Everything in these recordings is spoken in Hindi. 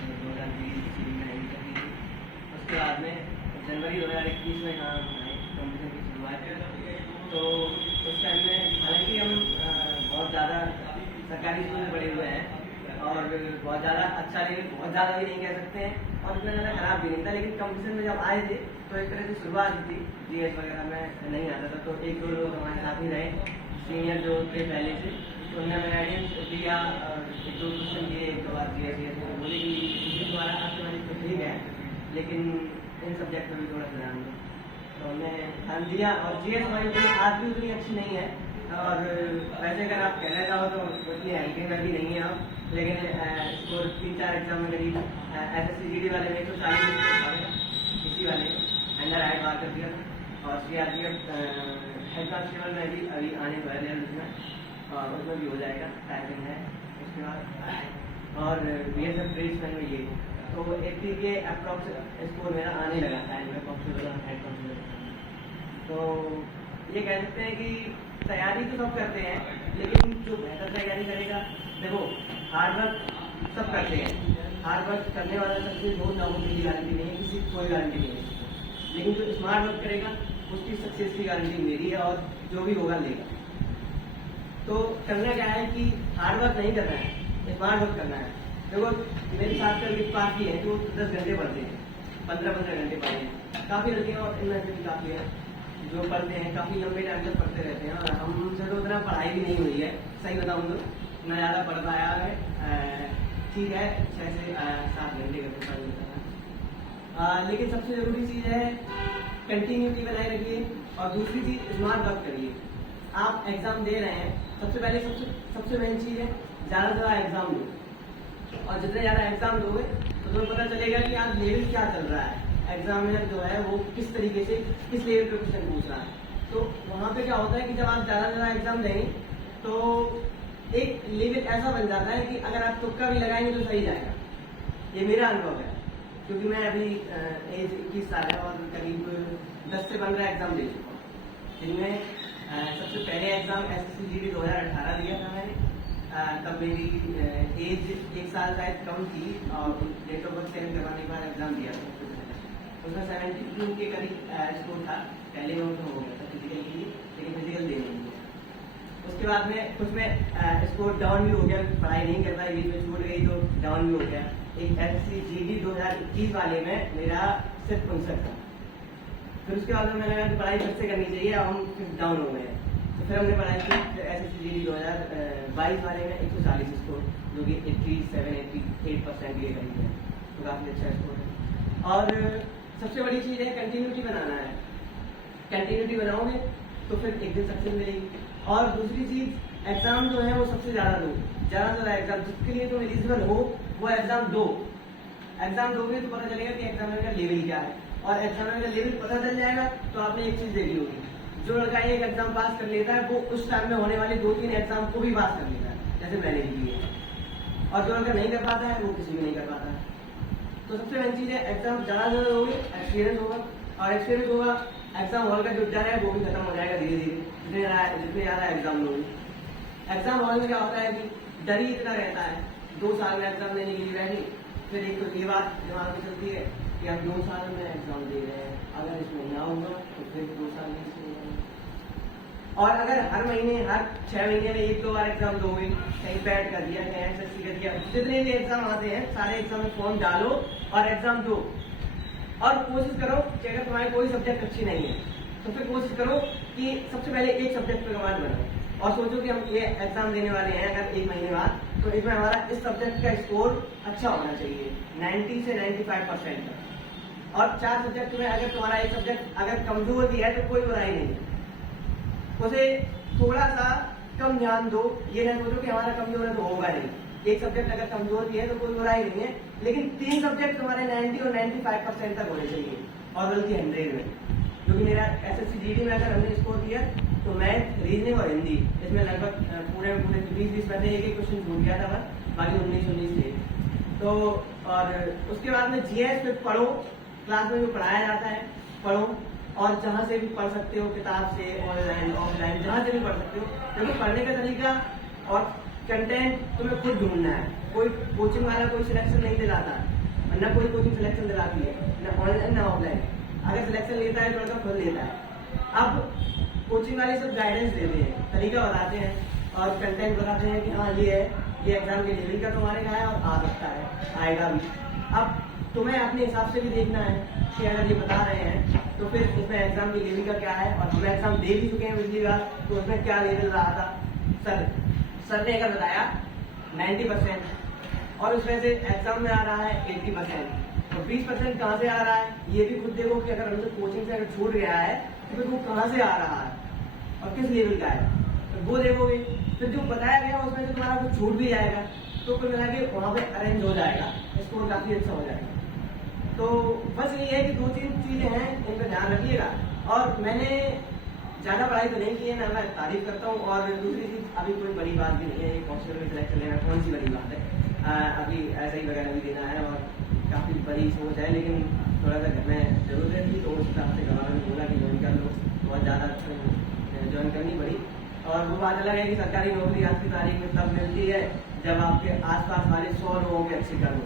2020 में एंड कर दी थी। उसके बाद में जनवरी 2021 में यहाँ कंपनी की शुरुआत की। तो उस टाइम में हालांकि हम बहुत ज़्यादा सरकारी स्कूल में पढ़े हुए हैं और बहुत ज़्यादा अच्छा नहीं, बहुत ज़्यादा भी नहीं कह सकते हैं और इतना ज़्यादा खराब भी नहीं था, लेकिन कंपटीशन में जब आए थे तो एक तरह से शुरुआत थी। जीएस वगैरह में नहीं आता था, तो एक दो लोग हमारे साथ ही रहे सीनियर जो थे पहले से, तो उन्होंने हमें गाइडेंस दिया, एक दो क्वेश्चन दिए, एक दो बार जीएस तो बोले कि तुम्हारा आपके वाली तो ठीक है लेकिन इन सब्जेक्ट पर भी थोड़ा ध्यान दो। तो हमने ध्यान दिया और जीएस हमारी आज भी उतनी अच्छी नहीं है और वैसे अगर आप कहना चाहो तो उतनी हल्के में भी नहीं है आप, लेकिन स्कोर 3-4 एग्जाम में करीब SSC-GD वाले में 140 स्कोर इसी वाले अंडर हाइट बात कर दिया और CRPF हेड कांस्टेबल में भी अभी आने वाले हैं और उसमें भी हो जाएगा, टाइपिंग है उसके बाद। और BSF ट्रेड्समैन में ये तो 80 के अप्रॉक्स स्कोर मेरा आने लगा था हेड कांस्टेबल। तो ये कह सकते हैं कि तैयारी तो सब करते हैं, लेकिन जो बेहतर तैयारी करेगा, देखो हार्डवर्क सब करते हैं, हार्डवर्क करने वाला सक्सेस बहुत ना हो मेरी गारंटी नहीं है, किसी की कोई गारंटी नहीं है, लेकिन जो स्मार्ट वर्क करेगा उसकी सक्सेस की गारंटी मेरी है और जो भी होगा लेगा। तो करना क्या है कि हार्डवर्क नहीं करना है, स्मार्ट वर्क करना है। देखो मेरे साथ करके काफ़ी है जो 10 घंटे पढ़ते हैं, 15-15 घंटे पढ़ते हैं, काफ़ी लड़कियाँ और इन लड़के भी काफ़ी है जो पढ़ते हैं, काफ़ी लंबे टाइम तक पढ़ते रहते हैं और हमसे तो उतना पढ़ाई भी नहीं हुई है, सही बताऊँ तो ना ज़्यादा पढ़ पाया है, ठीक है 6 से 7 घंटे का पढ़ाई होता है। लेकिन सबसे ज़रूरी चीज़ है कंटिन्यूटी बनाए रखिए और दूसरी चीज़ स्मार्ट वर्क करिए। आप एग्ज़ाम दे रहे हैं, सबसे पहले सबसे मेन चीज़ है ज़्यादा से ज़्यादा एग्ज़ाम दो और जितने ज़्यादा एग्ज़ाम दोगे तो तुम्हें पता चलेगा कि आज लेवल क्या चल रहा है, एग्जामिनर जो है वो किस तरीके से किस लेवल पे क्वेश्चन पूछ रहा है। तो वहाँ पे क्या होता है कि जब आप ज़्यादा से ज़्यादा एग्जाम देंगे तो एक लेवल ऐसा बन जाता है कि अगर आप तुक्का भी लगाएंगे तो सही जाएगा। ये मेरा अनुभव है, क्योंकि मैं अभी एज 21 साल है और करीब 10 से 15 एग्जाम दे चुका हूँ, जिनमें सबसे पहले एग्जाम SSC-GD 2018 दिया था मैंने। तब मेरी एज 1 साल शायद कम थी और डेट ऑफ बर्थ चेंज करवाने के बाद एग्जाम दिया था। उसमें 72 के करीब स्कोर था, पहले में तो हो गया था फिजिकल के लिए, लेकिन फिजिकल दे नहीं दिया। उसके बाद में कुछ में स्कोर डाउन भी हो गया, पढ़ाई नहीं कर पाई, बीच में छूट गई तो डाउन भी हो गया। एक SSC-GD 2021 वाले में मेरा सिर्फ 59 था। फिर उसके बाद में मैंने कहा कि पढ़ाई फिर से करनी चाहिए, अब हम फिर डाउन हो गए। तो फिर हमने पढ़ाई की SSC-GD 2022 वाले में 140 स्कोर, जो कि 87-88% के करीब है, तो काफ़ी अच्छा स्कोर है। और सबसे बड़ी चीज़ है कंटिन्यूटी बनाना है, कंटिन्यूटी बनाओगे तो फिर एक दिन सक्सेस मिलेगी। और दूसरी चीज़ एग्ज़ाम जो है वो सबसे ज़्यादा दो, ज़्यादा से ज़्यादा एग्जाम जिसके लिए तुम एलिजिबल हो वो एग्ज़ाम दो। एग्ज़ाम दोगे तो पता चलेगा कि एग्जामिनर का लेवल क्या है, और एग्जामिनर का लेवल पता चल जाएगा तो आपने एक चीज़ देखी होगी, जो लड़का एक एग्जाम पास कर लेता है वो उस टाइम में होने वाले 2-3 एग्जाम को भी पास कर लेता है, जैसे मैंने भी किया, और जो लड़का नहीं कर पाता है वो किसी भी नहीं कर पाता है। तो सबसे मेन चीज़ है एग्जाम ज़्यादा से ज़्यादा होगी, एक्सपीरियंस होगा, और एक्सपीरियंस होगा एग्जाम हॉल का जो डर है वो भी खत्म हो जाएगा धीरे धीरे, जितने ज़्यादा एग्जाम लोगे। एग्जाम हॉल में क्या होता है कि डर ही इतना रहता है, 2 साल में एग्जाम देने के लिए बैठे, फिर एक तो ये बात दिमाग में चलती है कि हम 2 साल में एग्जाम दे रहे हैं, अगर इसमें ना होगा तो फिर 2 साल में इसमें होगा। और अगर हर महीने हर 6 महीने में 1-2 बार एग्जाम दोगे, कहीं पैड कर दिया, कहीं SSC कर दिया, जितने भी एग्जाम आते हैं सारे एग्जाम में फॉर्म डालो और एग्जाम दो। और कोशिश करो कि अगर तुम्हारी कोई सब्जेक्ट अच्छी नहीं है तो फिर कोशिश करो कि सबसे पहले एक सब्जेक्ट पे कमांड बनाओ और सोचो कि हम ये एग्जाम देने वाले हैं अगर 1 महीने बाद, तो इसमें हमारा इस सब्जेक्ट का स्कोर अच्छा होना चाहिए 90 से 95% तक। और 4 सब्जेक्ट में अगर तुम्हारा एक सब्जेक्ट अगर कमजोर भी है तो कोई बुराई नहीं है, उसे थोड़ा सा कम ध्यान दो, ये नहीं सोचो कि हमारा कमजोर है तो होगा नहीं। एक सब्जेक्ट अगर कमजोर भी है तो कोई बुराई नहीं है, लेकिन 3 सब्जेक्ट तुम्हारे 90 और 95% तक होने चाहिए, और बल्कि 100 में। क्योंकि मेरा SSC-GD में अगर हमने स्कोर किया तो मैथ, रीजनिंग और हिंदी, इसमें लगभग पूरे 20-20 में से एक क्वेश्चन छूट गया था, बाकी 19 थे। तो और उसके बाद में GS पे पढ़ो, क्लास में जो पढ़ाया जाता है पढ़ो, और जहाँ से भी पढ़ सकते हो, किताब से, ऑनलाइन ऑफलाइन जहाँ से भी पढ़ सकते हो, क्योंकि पढ़ने का तरीका और कंटेंट तुम्हें खुद ढूंढना है। कोई कोचिंग वाला कोई सिलेक्शन नहीं दिलाता, ना कोई कोचिंग सिलेक्शन दिलाती है, ना ऑनलाइन ना ऑफलाइन। अगर सिलेक्शन लेता है तो लड़का खुद लेता है। अब कोचिंग वाले सब गाइडेंस देते हैं, तरीका बताते हैं और कंटेंट बताते हैं कि हाँ ये है, ये एग्जाम के लेवल का तुम्हारे का है और आ सकता है, आएगा भी। अब तुम्हें अपने हिसाब से भी देखना है कि अगर ये बता रहे हैं तो फिर इसमें एग्जाम की लेवल का क्या है, और हम एग्जाम दे भी चुके हैं पिछली बार, तो उसमें क्या लेवल रहा था। सर ने अगर बताया 90% और उसमें से एग्जाम में आ रहा है 80%, तो 20% कहाँ से आ रहा है ये भी खुद देखो कि अगर हमसे कोचिंग से अगर छूट गया है तो फिर वो कहाँ से आ रहा है और किस लेवल का है, तो वो देखोगे। फिर जो बताया गया उसमें से तुम्हारा कुछ छूट भी जाएगा, तो कुल मिला के वहाँ पे अरेंज हो जाएगा, स्कोर काफी अच्छा हो जाएगा। तो बस ये है कि 2-3 चीजें हैं, इनका ध्यान रखिएगा। और मैंने ज्यादा पढ़ाई तो नहीं की है ना, मैं तारीफ करता हूँ। और दूसरी चीज, अभी कोई बड़ी बात भी नहीं है, ये कॉन्स्टेबल सिलेक्शन लेना कौन सी बड़ी बात है। अभी ऐसा ही वगैरह भी देना है और काफी बड़ी सोच है, लेकिन थोड़ा सा घर में जरूरत थी तो उस हिसाब से गवर्नमेंट ने बोला कि ज्वाइन कर लो, बहुत ज्यादा ज्वाइन करनी पड़ी। और वो बात अलग है कि सरकारी नौकरी आज की तारीख में तब मिलती है जब आपके आसपास वाले 100 लोगों के अच्छे कर्म हो,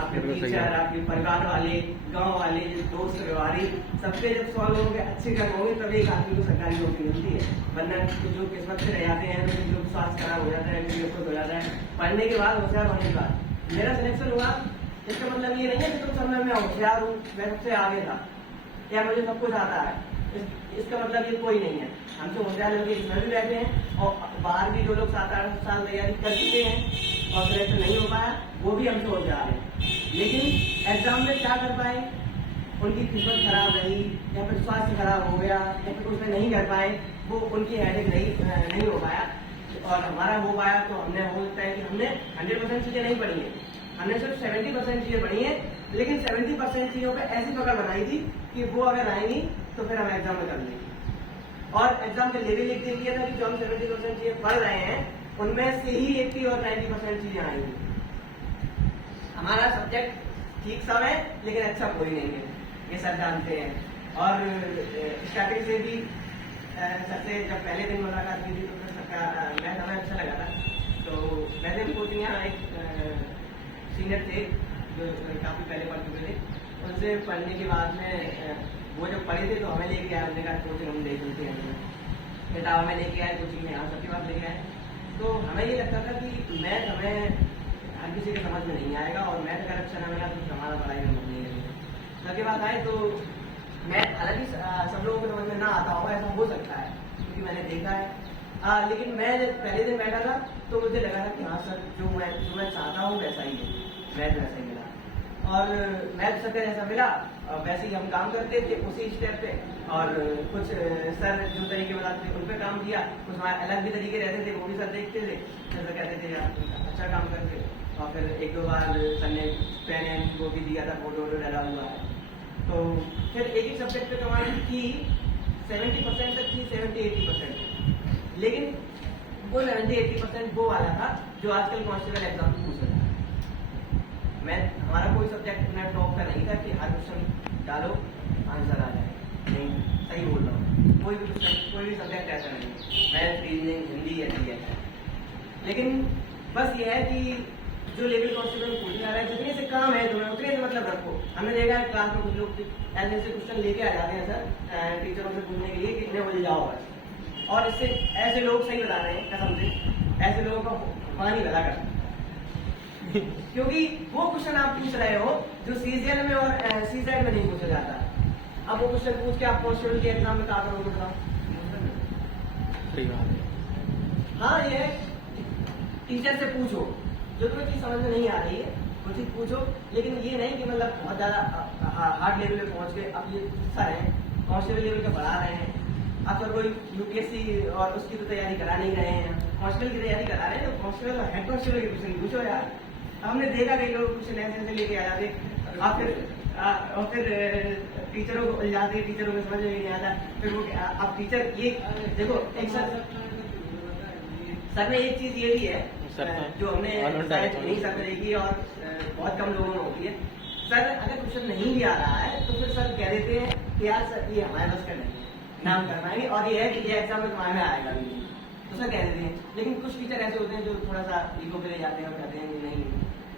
आपके टीचर, आपके परिवार वाले, गांव वाले, दोस्त, व्यवहारी, सबके जब 100 लोगों के अच्छे कर्म होंगे तभी एक आदमी को सरकारी नौकरी मिलती है। वरना जो किस्मत से रह जाते हैं, तो जो स्वास्थ्य खराब हो जाता है, कुछ हो जाता है, पढ़ने के बाद होशियार होने के बाद। मेरा सिलेक्शन हुआ, इसका मतलब ये नहीं है कि तुम समय में होशियार हूँ, मैं सबसे आगे था या मुझे सब कुछ आता है, इसका मतलब ये कोई नहीं है। हमसे होशियार लोग इसमें भी बैठे हैं और बाहर भी जो लोग 7-8 साल तैयारी कर चुके हैं और सिलेक्शन नहीं हो पाया, वो भी हमसे होशियार है, लेकिन एग्जाम में क्या कर पाए, उनकी किस्मत खराब रही या फिर स्वास्थ्य खराब हो गया या फिर उसमें नहीं कर पाए, वो उनकी हेडेक नहीं हो पाया और हमारा हो पाया। तो हमने हो सकता है कि हमने 100% चीजें नहीं पढ़ी है, हमने सिर्फ 70% चीजें पढ़ी है, लेकिन 70% चीजों पे ऐसी पकड़ बनाई थी कि वो अगर आएंगी तो फिर हम एग्जाम में कर लेंगे। और एग्जाम में लेवल लिख दे दिया था कि जो हम 70% चीजें पढ़ रहे हैं उनमें से ही 80 और 90% चीजें आएंगी। हमारा सब्जेक्ट ठीक सब है लेकिन अच्छा कोई नहीं है, ये सर जानते हैं। और स्टार्टिंग से भी सबसे जब पहले दिन मुलाकात की थी तो फिर सबका मैं हमें अच्छा लगा था। तो वैसे भी कोचिंग यहाँ एक सीनियर थे जो काफी पहले पढ़ चुके थे, उनसे पढ़ने के बाद में वो जब पढ़े थे तो हमें लेके आए, उन्होंने कहा कोचिंग हम ले चलते हैं, किताब में लेके आए, कोचिंग में यहाँ सबके बाद लेके आए। तो हमें ये लगता था कि मैथ हमें हर किसी के समझ में नहीं आएगा और मैथ अगर अच्छा ना मिला तो हमारा पढ़ाई में मन नहीं है। सबके बाद आए तो मैथ हालांकि सब लोगों को समझ में ना आता होगा, ऐसा हो सकता है क्योंकि मैंने देखा है। लेकिन मैं जब पहले दिन बैठा था तो मुझे लगा था कि हाँ सर जो मैं चाहता हूँ वैसा ही है, मैथ वैसा ही मिला और मैथ सर जैसा मिला और वैसे ही हम काम करते थे उसी स्टेप पे। और कुछ सर जो तरीके बताते थे उन पर काम किया, कुछ हमारे अलग भी तरीके रहते थे वो भी सर देखते थे, सर कहते थे यार अच्छा काम करते। और फिर 1-2 बार सर ने पेन वो भी दिया था, फोटो डाला हुआ है। तो फिर एक सब्जेक्ट पे कमांड थी 70% तक थी, 70-80%, लेकिन वो 70-80% वो वाला था जो आजकल कांस्टेबल एग्जाम में पूछ रहा है। मैं हमारा कोई सब्जेक्ट इतना टॉप का नहीं था कि हर क्वेश्चन डालो आंसर आ जाए, नहीं सही बोल रहा हूँ, कोई भी सब्जेक्ट ऐसा नहीं, मैथ, रीजनिंग, हिंदी ऐसी है। लेकिन बस ये है कि जो लेवल कांस्टेबल कोचिंग आ रहा है जितने से काम है तुम्हें उतने से मतलब रखो। हमने देखा है क्लास में कुछ लोग ऐसे क्वेश्चन लेके आ जाते हैं सर टीचरों से पूछने के लिए कि इतने बजे जाओ बस, और इससे ऐसे लोग सही बता रहे हैं कसम से, ऐसे लोगों का पानी भला कर क्योंकि वो क्वेश्चन आप पूछ रहे हो जो सीजीएल में और सीसेट में नहीं पूछा जाता। अब वो क्वेश्चन पूछ के आप कांस्टेबल के एग्जाम में क्या करोगे बताओ? हाँ ये टीचर से पूछो जो तुम्हें चीज समझ में नहीं आ रही है वो चीज पूछो, लेकिन ये नहीं कि मतलब बहुत ज्यादा हार्ड लेवल पे पहुंच के अब ये सर है कांस्टेबल लेवल का पढ़ा रहे हैं, अब सर कोई यूपीएससी और उसकी तो तैयारी करा नहीं रहे हैं, कांस्टेबल की तैयारी करा रहे हैं तो कांस्टेबल हेड कांस्टेबल के क्वेश्चन पूछो यार। हमने देखा कई लोग कुछ ऐसे लेके आ जाते और फिर टीचरों को उलझाते, टीचरों को समझ में नहीं आता, फिर वो अब टीचर ये देखो एक सर ने एक चीज ये भी है जो हमने नहीं सर में देखी और बहुत कम लोगों में होती है। सर अगर क्वेश्चन नहीं भी आ रहा है तो फिर सर कह देते हैं कि यार सर ये हमारे बस का नहीं है, नाम करवाएंगे और ये है कि ये एग्जाम में तुम्हारे में आएगा भी नहीं। तो सर कह देते हैं। लेकिन कुछ टीचर ऐसे होते हैं जो थोड़ा सा ईगो पे ले जाते हैं और कहते हैं कि नहीं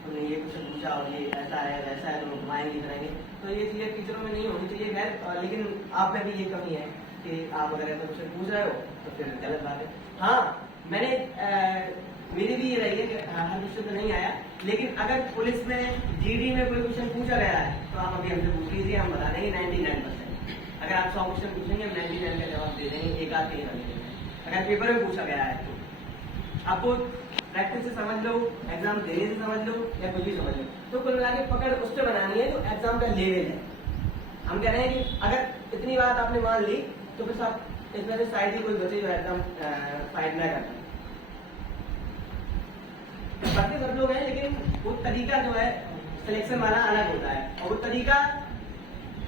तुमने ये क्वेश्चन पूछा और ये ऐसा है वैसा है, तुम घुमाएंगे कराएंगे। तो ये चीज़ें टीचरों में नहीं होनी चाहिए। खैर लेकिन आप में भी ये कमी है कि आप अगर ऐसा क्वेश्चन पूछ रहे हो तो फिर गलत बात है। हाँ मैंने मेरी भी ये रही है कि हर क्वेश्चन तो नहीं आया, लेकिन अगर पुलिस में जीडी में कोई क्वेश्चन पूछा गया है तो आप अभी हमसे पूछ लीजिए, हम बता देंगे 99%। अगर आप 100 क्वेश्चन पूछेंगे हम 99 का जवाब दे देंगे, एक आध नहीं कर देंगे। अगर पेपर में पूछा गया है तो आपको प्रैक्टिस से समझ लो, एग्जाम देने से समझ लो या कुछ भी समझ लो, तो कुल मिला के पकड़ उससे बनानी है जो एग्जाम का लेवल है। हम कह रहे हैं कि अगर इतनी बात आपने मान ली तो फिर साथ इसमें से शायद ही कोई बचे जो एग्जाम फाइट ना करता। बाकी सब लोग हैं, लेकिन वो तरीका जो है सिलेक्शन वाला अलग होता है, और वो तरीका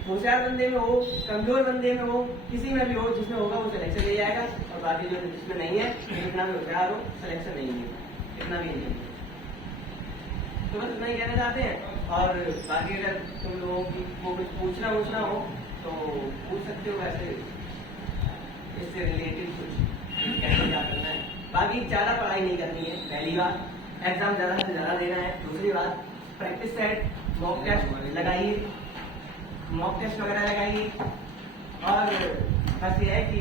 होशियार बंदे में हो, कमजोर बंदे में हो, किसी में भी हो, जिसमें होगा वो सिलेक्शन ले जाएगा, और बाकी जो जिसमें नहीं है जितना भी होशियार हो सिलेक्शन नहीं है, इतना भी नहीं है। तो बस इतना ही कहना चाहते हैं। और बाकी अगर तुम लोगों को कुछ पूछना हो तो पूछ सकते हो, वैसे इससे रिलेटेड कुछ कैसे क्या करना है। बाकी ज्यादा पढ़ाई नहीं करनी है, पहली बात। एग्जाम ज्यादा से ज्यादा देना है। दूसरी बात, प्रैक्टिस सेट, मॉक टेस्ट लगाइए, मॉक टेस्ट वगैरह लगाइए। और बस ये है कि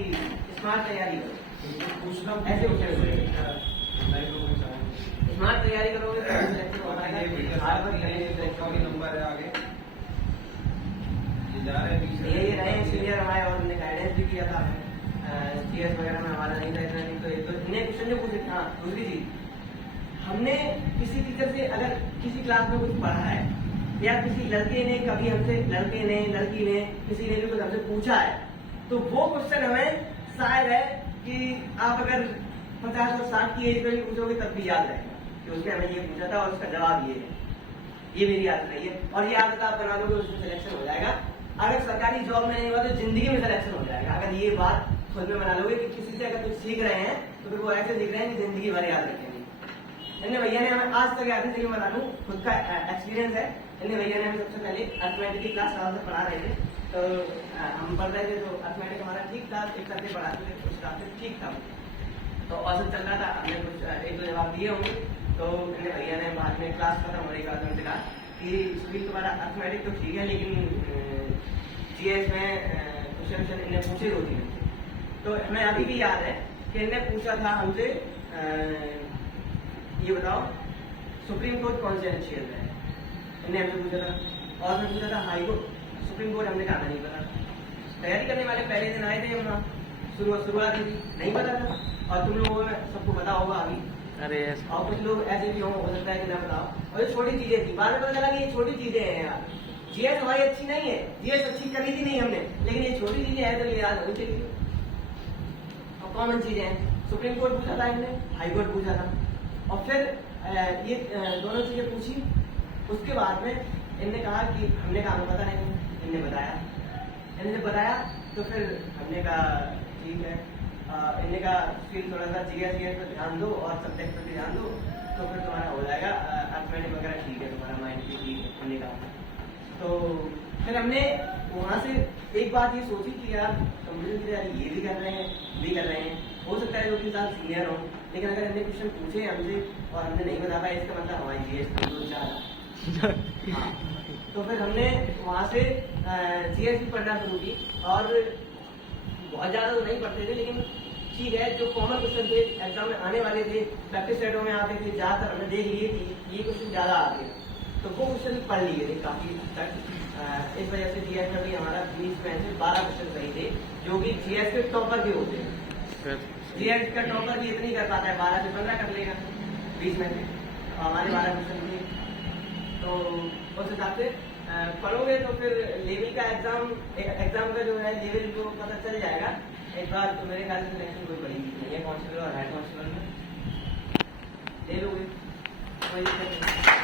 स्मार्ट तैयारी करो। ऐसे स्मार्ट तैयारी करोगे नंबर है आगे ये रहे सीनियर हमारे, और उन्होंने गाइडेंस भी किया था। CS वगैरह में हमारा नहीं था इतना, नहीं तो इन्हें क्वेश्चन जो पूछे। हाँ दूसरी चीज, हमने किसी टीचर से अगर किसी क्लास में कुछ पढ़ा है या किसी लड़के ने कभी हमसे लड़की ने किसी ने भी कुछ हमसे पूछा है, तो वो क्वेश्चन हमें शायद है कि आप अगर 50 और 60 की एज में भी पूछोगे तब भी याद रहेगा कि उसने हमें ये पूछा था और उसका जवाब ये है। ये मेरी आदत रही है, और ये आदत आप बना लोगे उसमें सिलेक्शन हो जाएगा। अगर सरकारी जॉब में नहीं हुआ तो जिंदगी में सिलेक्शन हो जाएगा। अगर ये बात खुद में बना लोगे कि किसी से अगर कुछ सीख रहे हैं तो फिर वो ऐसे सीख रहे हैं कि जिंदगी भर याद रखेंगे। इन्हें भैया ने हमें आज तक याद है, बता दूं खुद का एक्सपीरियंस है। इन्हें भैया ने हमें सबसे पहले अर्थमेटिक की क्लास से पढ़ा रहे थे, तो हम पढ़ रहे थे तो अर्थमेटिक हमारा ठीक था, एक करके पढ़ाते थे, उस हिसाब से ठीक था। तो औसत चल रहा था, हमने कुछ 1-2 जवाब दिए होंगे। तो इन्हें भैया ने बाद में क्लास खत्म होने के बाद हमसे कहा कि सुनील तुम्हारा अर्थमेटिक तो ठीक है, लेकिन GS में क्वेश्चन इन्हें पूछे होती है। तो हमें अभी भी याद है कि इन्हें पूछा था हमसे, ये बताओ सुप्रीम कोर्ट कौन से अनुच्छेद में है, इन्हें हमसे पूछा था। और हमने पूछा था हाई कोर्ट, सुप्रीम कोर्ट हमने कहा नहीं पता। तैयारी करने वाले पहले दिन आए थे, हम शुरुआत थी, नहीं पता था। और तुम लोगों में सबको पता होगा अभी, अरे और कुछ लोग ऐसे भी हो सकता है कि ना बताओ। और ये छोटी चीजें थी, बाद में पता लगा कि ये छोटी चीजें हैं यार। GS हमारी अच्छी नहीं है, GS अच्छी करी थी नहीं हमने, लेकिन ये छोटी चीजें हैं तो ये याद होनी चाहिए। और कॉमन चीजें हैं, सुप्रीम कोर्ट पूछा था इनने, हाई कोर्ट पूछा था, और फिर ये दोनों चीजें पूछी। उसके बाद में इनने कहा कि हमने कहा हमें पता नहीं, इनने बताया तो फिर हमने कहा ठीक है। इनने कहा फिर थोड़ा सा GS पर ध्यान दो और सब्जेक्ट पर भी ध्यान दो, तो फिर तुम्हारा हो जाएगा। अर्थमेटिक वगैरह ठीक है, तुम्हारा माइंड भी ठीक है, हमने कहा। तो फिर हमने वहाँ से एक बात ये सोची कि यार कंप्यूटर यार ये भी कर रहे हैं, हो सकता है 2-3 साल सीनियर हो, लेकिन अगर हमने क्वेश्चन पूछे हमसे और हमने नहीं बता पाया, इसका मतलब हमारी GS कमजोर जा रहा। हाँ, तो फिर हमने वहाँ से GS भी पढ़ना शुरू की, और बहुत ज़्यादा तो नहीं पढ़ते थे, लेकिन ठीक है जो कॉमन क्वेश्चन थे एग्जाम में आने वाले थे, प्रैक्टिस सेटों में आते थे, ज़्यादातर हमने देख लिए कि ये क्वेश्चन ज़्यादा आते हैं, तो वो क्वेश्चन पढ़ लिए थे काफ़ी तक। इस वजह से GS में भी हमारा 20 में से 12 क्वेश्चन सही थे, जो कि GS के टॉपर के होते हैं। GS का टॉपर भी इतनी कर पाता है, 12 से 15 कर लेगा 20 में से, हमारे 12 क्वेश्चन थे। तो उस हिसाब से पढ़ोगे तो फिर लेवल का एग्जाम का जो है लेवल जो पता चल जाएगा एक बार। तो मेरे ख्याल से सिलेक्शन कोई बड़ी नहीं है, कांस्टेबल और हेड कांस्टेबल में ले लोगे, कोई दिक्कत नहीं।